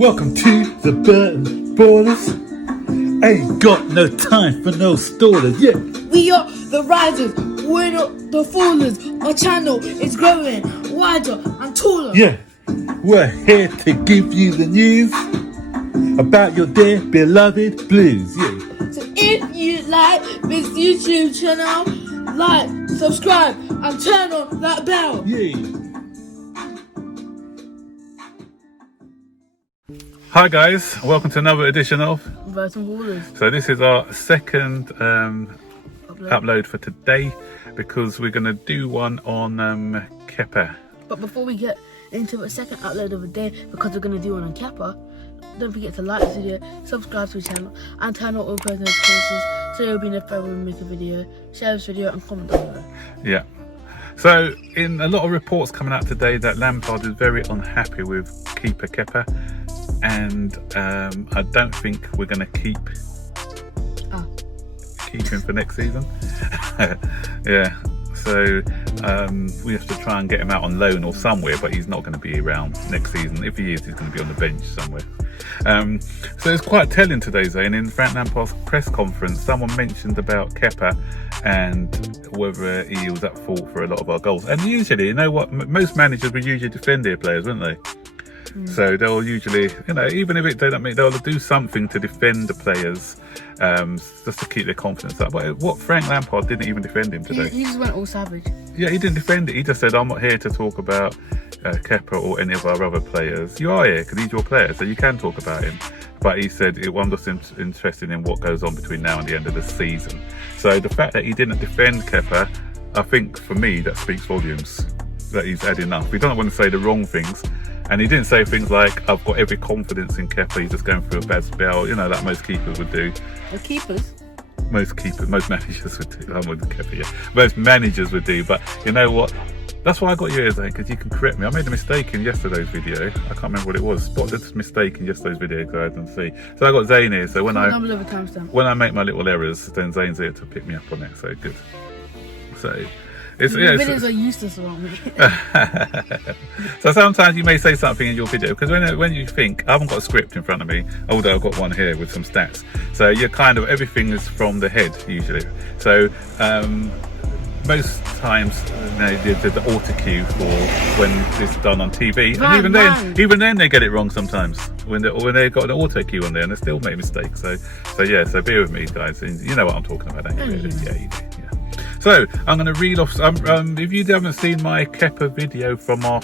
Welcome to the Burton Ballers. Ain't got no time for no stallers, yeah. We are the risers, we're not the fallers. Our channel is growing wider and taller. Yeah, we're here to give you the news about your dear beloved Blues, yeah. So if you like this YouTube channel, like, subscribe and turn on that bell. Yeah. Hi guys, welcome to another edition of Burton Ballers. So this is our second upload for today, because we're going to do one on Kepa. But before we get into the second upload of the day, because we're going to do one on Kepa, don't forget to like this video, subscribe to the channel and turn on all post notifications so you'll be notified when we make a video. Share this video and comment down below. Yeah. So in a lot of reports coming out today that Lampard is very unhappy with keeper Kepa, and I don't think we're going to keep him for next season. Yeah, so we have to try and get him out on loan or somewhere, but he's not going to be around next season. If he is, he's going to be on the bench somewhere. So it's quite telling today, Zane. In Frank Lampard's press conference, someone mentioned about Kepa and whether he was at fault for a lot of our goals. And usually, you know what, most managers would usually defend their players, wouldn't they? So they'll usually, you know, even if they don't mean, they'll do something to defend the players, just to keep their confidence up. But what Frank Lampard didn't even defend him today. He just went all savage. Yeah, he didn't defend it. He just said, "I'm not here to talk about Kepa or any of our other players." You are here because he's your player, so you can talk about him. But he said, "I'm just interested in what goes on between now and the end of the season." So the fact that he didn't defend Kepa, I think for me that speaks volumes. That he's had enough. He doesn't want to say the wrong things. And he didn't say things like, "I've got every confidence in Kepa, he's just going through a bad spell," you know, like most keepers would do. The keepers? Most managers would do. I'm with Kepa, yeah. Most managers would do, but you know what? That's why I got you here, Zane, because you can correct me. I made a mistake in yesterday's video. I can't remember what it was. Spotted this mistake in yesterday's video because I didn't see. So I got Zane here, so when I make my little errors, then Zane's here to pick me up on it, so good. So... videos are useless around me. So sometimes you may say something in your video, because when you think, I haven't got a script in front of me, although I've got one here with some stats. So you're kind of, everything is from the head usually. So most times, you know, the auto cue for when it's done on TV, and even then they get it wrong sometimes when they've got an auto cue on there and they still make mistakes. So yeah, so bear with me, guys. You know what I'm talking about, don't you? Yeah, you do. Yeah. So I'm going to read off. If you haven't seen my Kepa video from my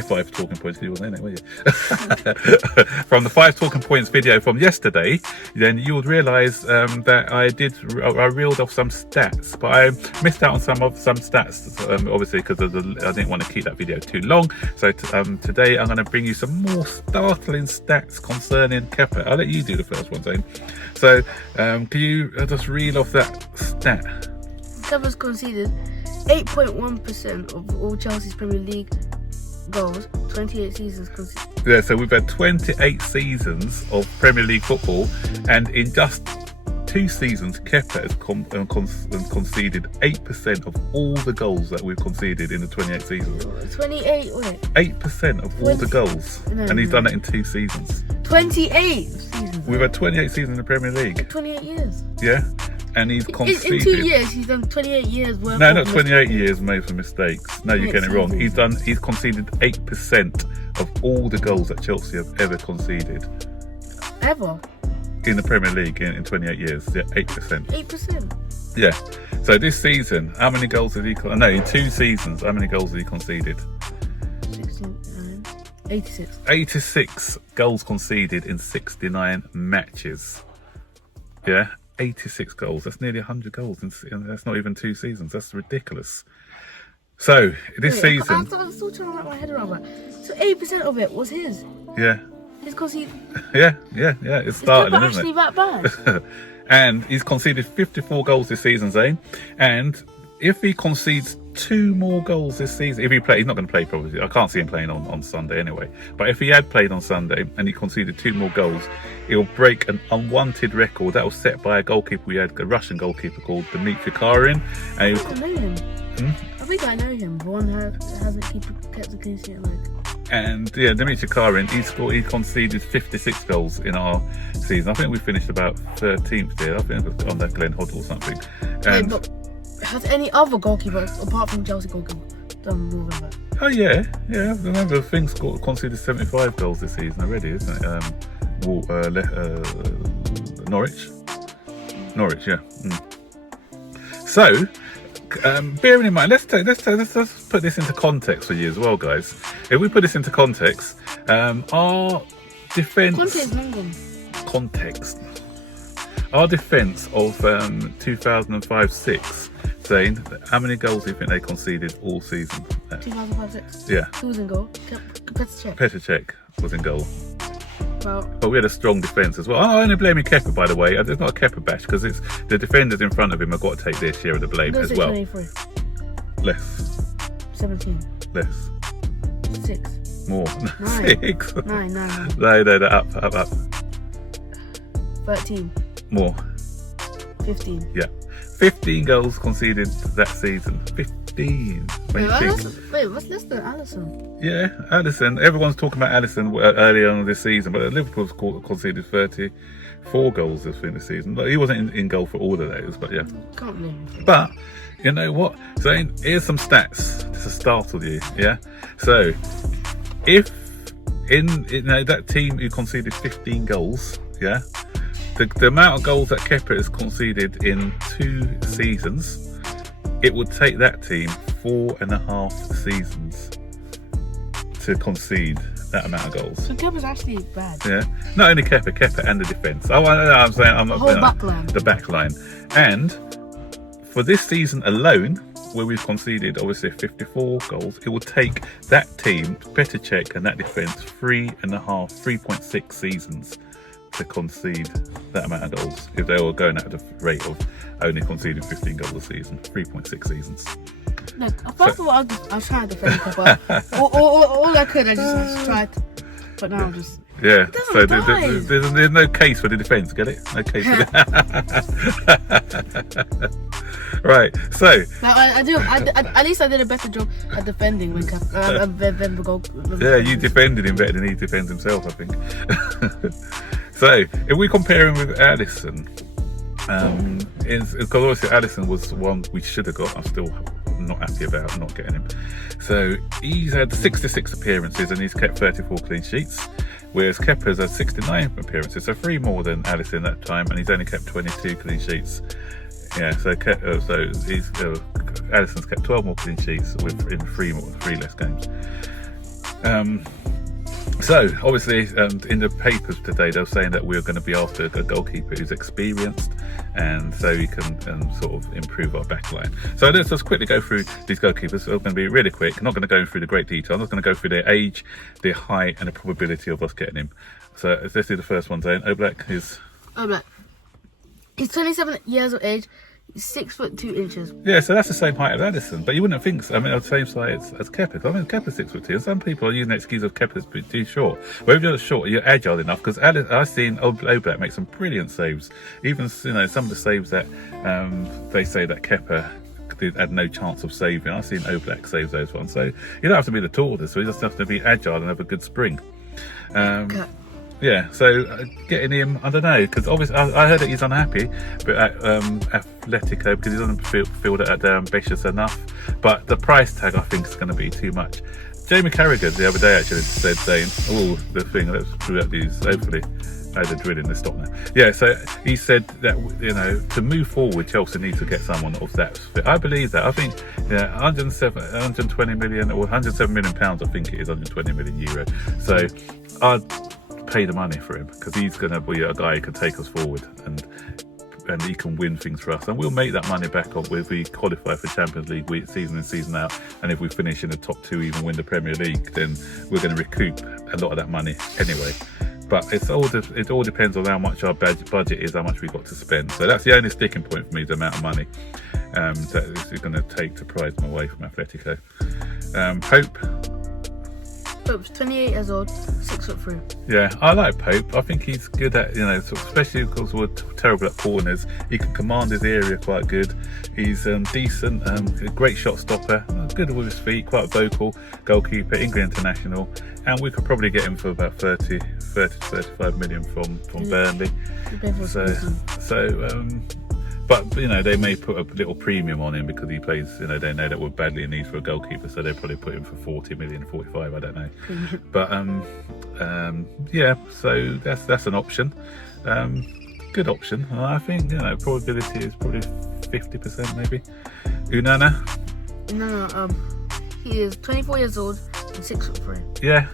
five talking points, you wasn't in it, were you? From the 5 talking points video from yesterday, then you would realise that I reeled off some stats, but I missed out on some stats, obviously because I didn't want to keep that video too long. So today I'm going to bring you some more startling stats concerning Kepa. I'll let you do the first one, Zane. So can you just reel off that stat? Kepa's conceded 8.1% of all Chelsea's Premier League goals, 28 seasons conceded. Yeah, so we've had 28 seasons of Premier League football, and in just 2 seasons, Kepa has conceded 8% of all the goals that we've conceded in the 28 seasons. 28, wait. 8% of all the goals, and he's done it in 2 seasons. 28 seasons? We've had 28 seasons in the Premier League. 28 years? Yeah. And he's conceded... In 2 years, he's done 28 years worth. No, not 28 years made for mistakes. No, you're getting it wrong. He's conceded 8% of all the goals that Chelsea have ever conceded. Ever? In the Premier League in 28 years. Yeah, 8%. 8%? Yeah. So this season, how many goals did he... No, in 2 seasons, how many goals did he conceded? 69. 86. 86 goals conceded in 69 matches. Yeah. 86 goals, that's nearly 100 goals, and that's not even 2 seasons. That's ridiculous. So this season, I'm still trying to wrap my head around that. So 8% of it was his. Yeah. His conceded. Yeah. It's starting, isn't it? That bad. And he's conceded 54 goals this season, Zane. And if he concedes 2 more goals this season, if he play, he's not going to play probably. I can't see him playing on Sunday anyway. But if he had played on Sunday and he conceded 2 more goals, he'll break an unwanted record that was set by a goalkeeper we had, a Russian goalkeeper called Dmitry Karin. And I know him. I think I know him. The one who hasn't kept a clean sheet like. And yeah, Dimitri Karin, he conceded 56 goals in our season. I think we finished about 13th there. I think it was on that Glenn Hoddle or something. And Wait, but has any other goalkeeper, apart from Chelsea goalkeeper, done more than that? oh yeah. Remember, Things conceded 75 goals this season already, isn't it? Norwich, yeah. So, bearing in mind, let's put this into context for you as well, guys. If we put this into context, our defence. Our defence of 2005-06, Zane, how many goals do you think they conceded all season? 2005-06. Yeah. Who was in goal? Petr Cech was in goal. Well, But we had a strong defence as well. I'm only blaming Kepa, by the way. There's not a Kepa bash because it's the defenders in front of him have got to take their share of the blame as well. 23. Less. 17. Less. 6. More. 9. 6. 9. No, up. 13. More. 15. Yeah. 15 goals conceded that season. 15. When you think. What's less than Alisson? Yeah, Alisson. Everyone's talking about Alisson earlier on this season, but Liverpool's conceded 34 goals this season. But he wasn't in goal for all of those, but yeah. Can't believe it. But you know what? Zane, here's some stats to startle you. Yeah. So if in that team who conceded 15 goals, yeah, the amount of goals that Kepa has conceded in 2 seasons, it would take that team 4.5 seasons to concede that amount of goals. So Kepa's actually bad. Yeah, not only Kepa and the defence. I'm saying I'm not. The whole backline. The backline, and for this season alone, where we've conceded obviously 54 goals, it will take that team, Petr Cech and that defence, 3.6 seasons to concede that amount of goals if they were going at the rate of only conceding 15 goals a season. 3.6 seasons. Look, first of all, I was trying to defend Kepa. all I could, I just tried. But now I'm just. Yeah, so doesn't there's no case for the defence, get it? No case for the... Right, so... Now, at least I did a better job at defending than the goal. Yeah, you defended him better than he defends himself, I think. So, if we compare him with Alisson, because obviously Alisson was one we should have got. I'm still not happy about not getting him. So, he's had 66 appearances and he's kept 34 clean sheets. Whereas Kepa's had 69 appearances, so 3 more than Alisson that time, and he's only kept 22 clean sheets. Yeah, so Alisson's kept 12 more clean sheets in 3 less games. So obviously, in the papers today, they were saying that we're going to be after a goalkeeper who's experienced, and so we can sort of improve our backline. So let's just quickly go through these goalkeepers. I'm going to be really quick. I'm not going to go through the great detail. I'm just going to go through their age, their height, and the probability of us getting him. So let's do the first one. Zane Oblak is. Oblak. He's 27 years of age. He's 6'2". Yeah, so that's the same height as Alisson, but you wouldn't think so. I mean, the same size as Kepa. I mean, Kepa's 6'2", and some people are using the excuse of Kepa's too short. But if you're short, you're agile enough, because I've seen Oblak make some brilliant saves. Even some of the saves that they say that Kepa had no chance of saving. I've seen Oblak save those ones. So you don't have to be the tallest, so you just have to be agile and have a good spring. Yeah, so getting him, I don't know, because obviously I heard that he's unhappy but at Atletico because he doesn't feel that ambitious enough. But the price tag, I think, is going to be too much. Jamie Carragher the other day actually said, saying, the thing, let's screw up these, hopefully. Oh, the drilling, they stop now. Yeah, so he said that, to move forward, Chelsea needs to get someone of that fit. I believe that. I think 120 million or 107 million pounds, I think it is, 120 million euro. So I'd pay the money for him because he's going to be a guy who can take us forward and he can win things for us, and we'll make that money back up if we qualify for Champions League season in, season out, and if we finish in the top 2, even win the Premier League, then we're going to recoup a lot of that money anyway. But it all depends on how much our budget is, how much we've got to spend. So that's the only sticking point for me, the amount of money that is going to take to prize them away from Atletico. Pope's 28 years old, 6'3". Yeah, I like Pope. I think he's good at, sort of, especially because we're terrible at corners. He can command his area quite good. He's decent, a great shot stopper, good with his feet, quite vocal goalkeeper, England international, and we could probably get him for about 30 to 35 million from Burnley. But they may put a little premium on him because he plays. They know that we're badly in need for a goalkeeper, so they probably put him for 40 million, 45. I don't know. But yeah. So that's an option. Good option. I think probability is probably 50% maybe. Unana. No. He is 24 years old and 6'3". Yeah.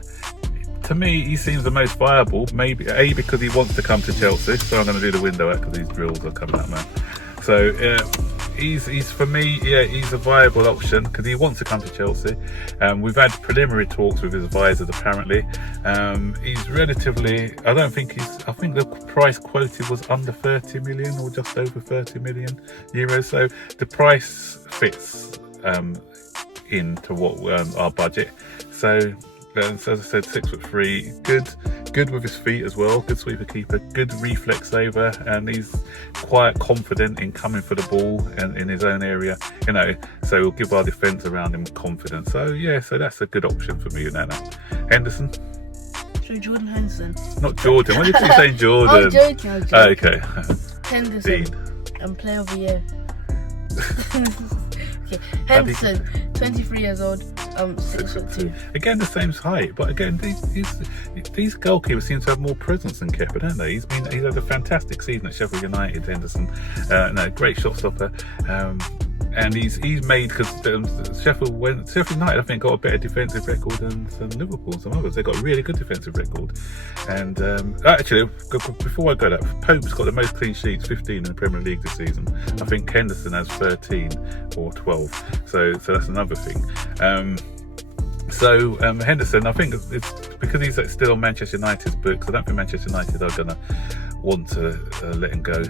To me, he seems the most viable. Maybe because he wants to come to Chelsea, so I'm going to do the window out because these drills are coming up, man. So he's for me, he's a viable option because he wants to come to Chelsea. We've had preliminary talks with his advisors apparently. He's relatively, I think the price quoted was under 30 million or just over 30 million euros. So the price fits into what our budget. So as I said, 6'3", good with his feet as well, good sweeper keeper, good reflex over, and he's quite confident in coming for the ball and in his own area, so he'll give our defence around him confidence. So so that's a good option for me. Henderson. So Jordan Henderson. Not Jordan. What did you say, Jordan? I'm joking. Okay. Henderson. And player of the year. Okay. Henderson, 23 years old, 6'2". Again, the same height, but again, these goalkeepers seem to have more presence than Kepa, don't they? He's had a fantastic season at Sheffield United. Henderson, great shot stopper, and he's made, because Sheffield United I think got a better defensive record than Liverpool and some others. They got a really good defensive record, and actually, before I go that, Pope's got the most clean sheets, 15 in the Premier League this season. I think Henderson has 13 or 12, so that's another thing. Henderson, I think it's because he's still on Manchester United's books. I don't think Manchester United are going to want to let him go.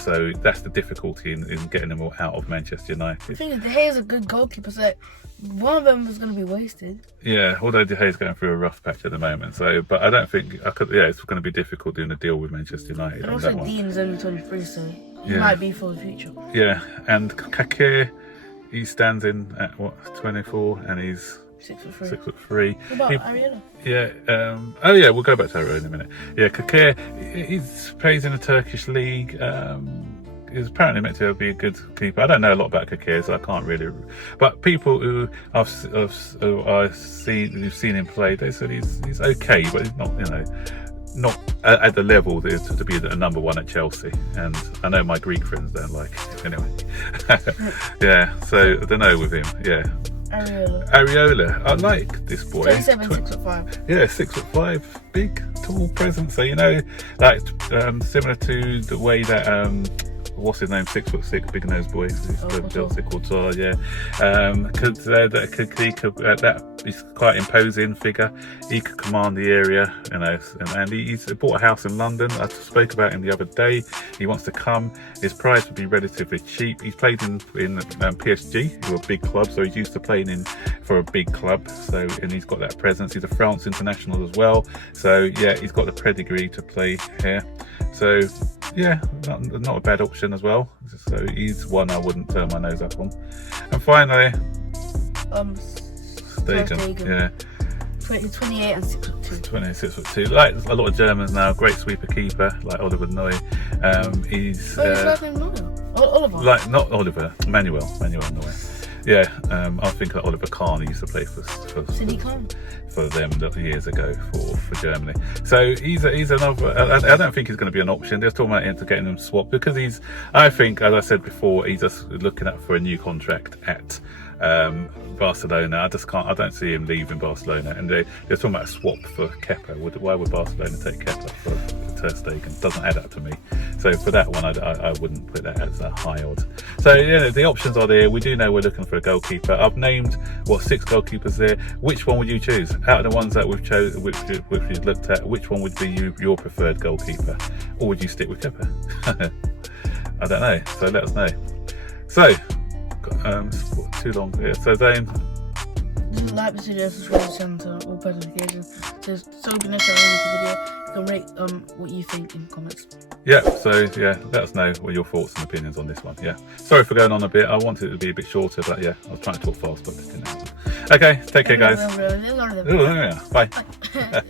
So that's the difficulty in getting them all out of Manchester United. The thing is, De Gea's a good goalkeeper, so one of them was going to be wasted. Yeah, although De Gea's going through a rough patch at the moment. But I don't think it's going to be difficult doing a deal with Manchester United. And also Dean is only 23, so he might be for the future. Yeah, and Kake, he stands in at 24, and he's 6'3". What about Ariola? Yeah. We'll go back to Ariola in a minute. Yeah, Kake, he plays in the Turkish league. He's apparently meant to be a good keeper. I don't know a lot about Kake, so I can't really. But people who who've seen him play, they said he's okay, but he's not at the level to be a number one at Chelsea. And I know my Greek friends don't like it anyway. Yeah, so I don't know with him. Yeah. Ariola, I like this boy. 27, 6'5". Yeah, 6'5", big, tall presence. So similar to the way that what's his name, 6'6", big nose boy, Chelsea Couture, yeah. He's quite imposing figure. He could command the area, and he's bought a house in London. I spoke about him the other day. He wants to come. His price would be relatively cheap. He's played in PSG, who are a big club, so he's used to playing for a big club. So, and he's got that presence. He's a France international as well. So yeah, he's got the pedigree to play here. So yeah, not a bad option as well. So he's one I wouldn't turn my nose up on. And finally, Stegen. Yeah. 28 and 6'2". 26'2". Like a lot of Germans now, great sweeper keeper like Oliver Neu. He's Oliver. Like not Oliver, Manuel Neuer. Yeah, I think Oliver Kahn used to play for them years ago for Germany. So he's another. I don't think he's going to be an option. They're talking about getting him swapped because I think, as I said before, he's just looking up for a new contract at Barcelona. I don't see him leaving Barcelona. And they're talking about a swap for Kepa. Why would Barcelona take Kepa for Ter Stegen? Doesn't add up to me. So for that one, I wouldn't put that as a high odd. So the options are there. We do know we're looking for a goalkeeper. I've named 6 goalkeepers there. Which one would you choose out of the ones that we've chosen, which we've looked at? Which one would be your preferred goalkeeper, or would you stick with Kepa? I don't know. So let us know. So too long here. So Zane, like this video, subscribe to the channel, turn on all post notifications. So be next time I make a video. You can rate what you think in the comments. Yeah, so yeah, let us know what your thoughts and opinions on this one. Yeah, sorry for going on a bit. I wanted it to be a bit shorter, but yeah, I was trying to talk fast, but it didn't happen. Okay, take care, guys. Bye. Bye.